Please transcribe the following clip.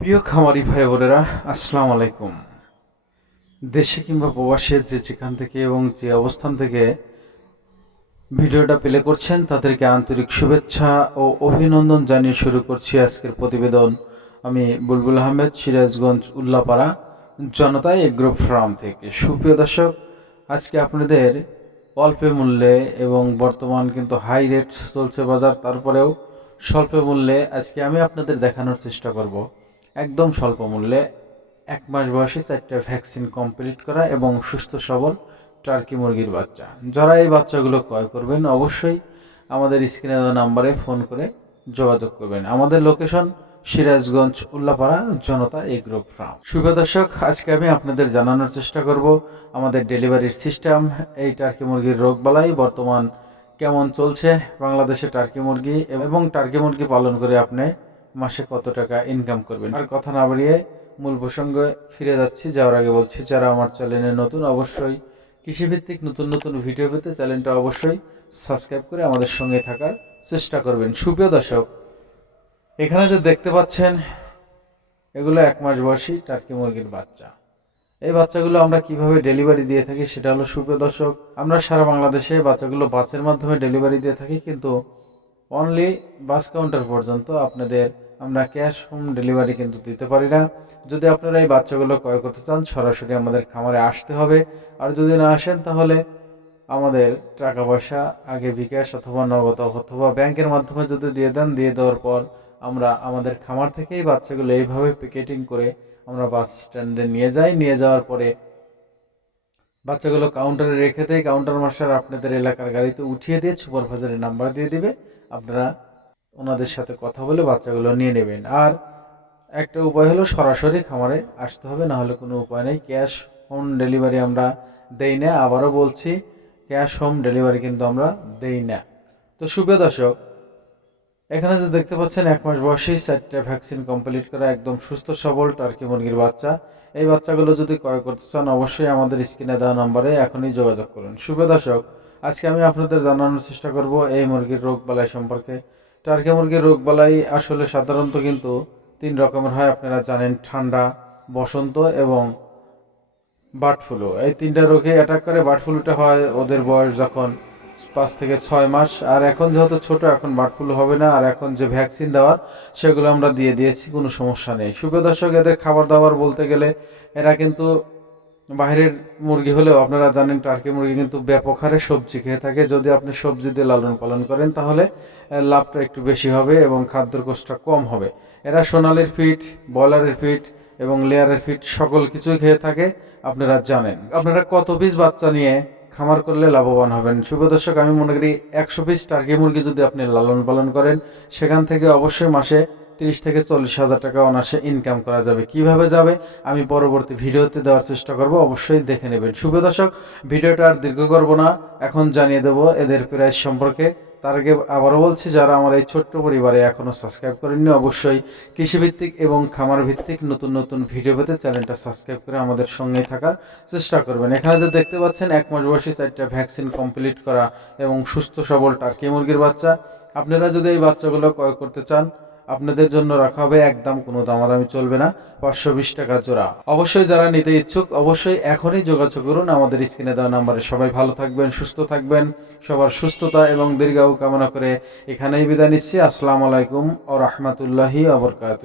প্রিয় খামারি ভাই বোনেরা আসসালামু আলাইকুম। দেশে কিংবা প্রবাসে যে যেখান থেকে এবং যে অবস্থান থেকে ভিডিওটা প্লে করছেন, তাদেরকে আন্তরিক শুভেচ্ছা ও অভিনন্দন জানিয়ে শুরু করছি আজকের প্রতিবেদন। আমি বুলবুল আহমেদ, সিরাজগঞ্জ উল্লাপাড়া জনতা এগ্রো ফার্ম থেকে। সুপ্রিয় দর্শক, আজকে আপনাদের অল্প মূল্যে এবং বর্তমান কিন্তু হাই রেট চলছে বাজার, তারপরেও স্বল্প মূল্যে আজকে আমি আপনাদের দেখানোর চেষ্টা করব। একদম স্বল্প মূল্যে এক মাস বয়সে চারটা ভ্যাকসিন কমপ্লিট করা এবং সুস্থ সবল টার্কি মুরগির বাচ্চা। যারা এই বাচ্চাগুলো ক্রয় করবেন, অবশ্যই আমাদের স্ক্রিনে দেওয়া নাম্বারে ফোন করে যোগাযোগ করবেন। আমাদের location Sirajganj Ullapara Janata agro farm. শুভ দর্শক, আজকে আমি আপনাদের জানানোর চেষ্টা করব আমাদের ডেলিভারির সিস্টেম। এই টার্কি মুরগির রোগ রোগবালাই বর্তমান কেমন চলছে? বাংলাদেশে টার্কি মুরগি এবং টার্কি মুরগি পালন করে আপনি মাসে কত টাকা ইনকাম করবেন? আর কথা না বাড়িয়ে মূল প্রসঙ্গে ফিরে যাচ্ছি। যাওয়ার আগে বলছি, যারা আমার চ্যানেলে নতুন, অবশ্যই কৃষিভিত্তিক নতুন নতুন ভিডিও পেতে চ্যানেলটা অবশ্যই সাবস্ক্রাইব করে আমাদের সঙ্গে থাকার চেষ্টা করবেন। সুপ্রিয় দর্শক, এখানে যে দেখতে পাচ্ছেন, এগুলো এক মাস বয়সী টার্কি মুরগির বাচ্চা। এই বাচ্চাগুলো আমরা কীভাবে ডেলিভারি দিয়ে থাকি সেটা হলো সুপ্রিয় দর্শক, আমরা সারা বাংলাদেশে বাচ্চাগুলো বাসের মাধ্যমে ডেলিভারি দিয়ে থাকি, কিন্তু অনলি বাস কাউন্টার পর্যন্ত আপনাদের আমরা ক্যাশ হোম ডেলিভারি কিন্তু দিতে পারি না। যদি আপনারা এই বাচ্চাগুলো ক্রয় করতে চান, সরাসরি আমাদের খামারে আসতে হবে। আর যদি না আসেন, তাহলে আমাদের টাকা পয়সা আগে বিকাশ অথবা নগদ অথবা ব্যাংকের মাধ্যমে যদি দিয়ে দেন, দিয়ে দেওয়ার পর আমরা আমাদের খামার থেকেই বাচ্চাগুলো এইভাবে প্যাকেটিং করে আমরা বাস স্ট্যান্ডে নিয়ে যাই। নিয়ে যাওয়ার পরে বাচ্চাগুলো কাউন্টারে রেখে দেয়। কাউন্টার মাস্টার আপনাদের এলাকার গাড়িতে উঠিয়ে দিয়ে সুপারভাইজারের নাম্বার দিয়ে দিবে। আপনারা ওনাদের সাথে কথা বলে বাচ্চাগুলো নিয়ে নেবেন। আর একটা উপায় হলো সরাসরি খামারে আসতে হবে না হলে কোনো উপায় নেই। ক্যাশ হোম ডেলিভারি আমরা দেই না, আবারও বলছি, ক্যাশ হোম ডেলিভারি কিন্তু আমরা দেই না। তো সুপ্রিয় দর্শক, এখানে যে দেখতে পাচ্ছেন, এক মাস বয়সী চারটা ভ্যাকসিন কমপ্লিট করা একদম সুস্থ, সবল টার্কি মুরগির বাচ্চা। এই বাচ্চাগুলো যদি ক্রয় করতে চান, অবশ্যই আমাদের স্ক্রিনে দেওয়া নম্বরে এখনই যোগাযোগ করুন। সুপ্রিয় দর্শক, আজকে আমি আপনাদের জানানোর চেষ্টা করব এই মুরগির রোগ বালাই সম্পর্কে। টার্কি মুরগির রোগ বালাই আসলে সাধারণত কিন্তু তিন রকমের হয়। আপনারা জানেন ঠান্ডা, বসন্ত এবং বার্ড ফ্লু। এই তিনটা রোগে অ্যাটাক করে। বার্ড ফ্লুটা হয় ওদের বয়স যখন পাঁচ থেকে ছয় মাস। আর এখন যেহেতু ছোট, এখন বার্ড ফ্লু হবে না। আর এখন যে ভ্যাকসিন দেওয়ার, সেগুলো আমরা দিয়ে দিয়েছি, কোনো সমস্যা নেই। সুপ্রিয় দর্শক, এদের খাবার দাবার বলতে গেলে এরা কিন্তু বাইরের মুরগি হলেও আপনারা জানেন টার্কি মুরগি কিন্তু ব্যাপক হারে সবজি খেয়ে থাকে। যদি আপনি সবজি দিয়ে লালন পালন করেন, তাহলে লাভটা একটু বেশি হবে এবং খাদ্যের কোষটা কম হবে। এরা সোনালির ফিট, ব্রয়লারের ফিট এবং লেয়ারের ফিট সকল কিছুই খেয়ে থাকে, আপনারা জানেন। আপনারা কত পিস বাচ্চা নিয়ে খামার করলে লাভবান হবেন? শুভ দর্শক, আমি মনে করি একশো পিস টার্কি মুরগি যদি আপনি লালন পালন করেন, সেখান থেকে অবশ্যই মাসে তিরিশ থেকে চল্লিশ হাজার টাকা অনাসে ইনকাম করা যাবে। কীভাবে যাবে? আমি পরবর্তী ভিডিওতে দেওয়ার চেষ্টা করব। অবশ্যই দেখে নেবেন। শুভ দর্শক, ভিডিওটা আর দীর্ঘ করব না। এখন জানিয়ে দেব এদের প্রাইস সম্পর্কে। তার আগে আবারও বলছি, যারা আমার এই ছোট্ট পরিবারে এখনও সাবস্ক্রাইব করেননি, অবশ্যই কৃষিভিত্তিক এবং খামার ভিত্তিক নতুন নতুন ভিডিও পেতে চ্যানেলটা সাবস্ক্রাইব করে আমাদের সঙ্গে থাকার চেষ্টা করবেন। এখানে যে দেখতে পাচ্ছেন, এক মাস বয়সী চারটা ভ্যাকসিন কমপ্লিট করা এবং সুস্থ সবল টার্কি মুরগির বাচ্চা। আপনারা যদি এই বাচ্চাগুলো ক্রয় করতে চান আপনাদের জন্য রাখা হবে, একদম কোনো দামাদামি চলবে না, পাঁচশো বিশ টাকা জোড়া। অবশ্যই যারা নিতে ইচ্ছুক, অবশ্যই এখনই যোগাযোগ করুন, আমাদের স্ক্রিনে দেওয়া নাম্বারে সবাই ভালো থাকবেন, সুস্থ থাকবেন, সবার সুস্থতা এবং দীর্ঘায়ু কামনা করে এখানেই বিদায় নিচ্ছি। আসসালামু আলাইকুম ও রহমতুল্লাহি আবরকাত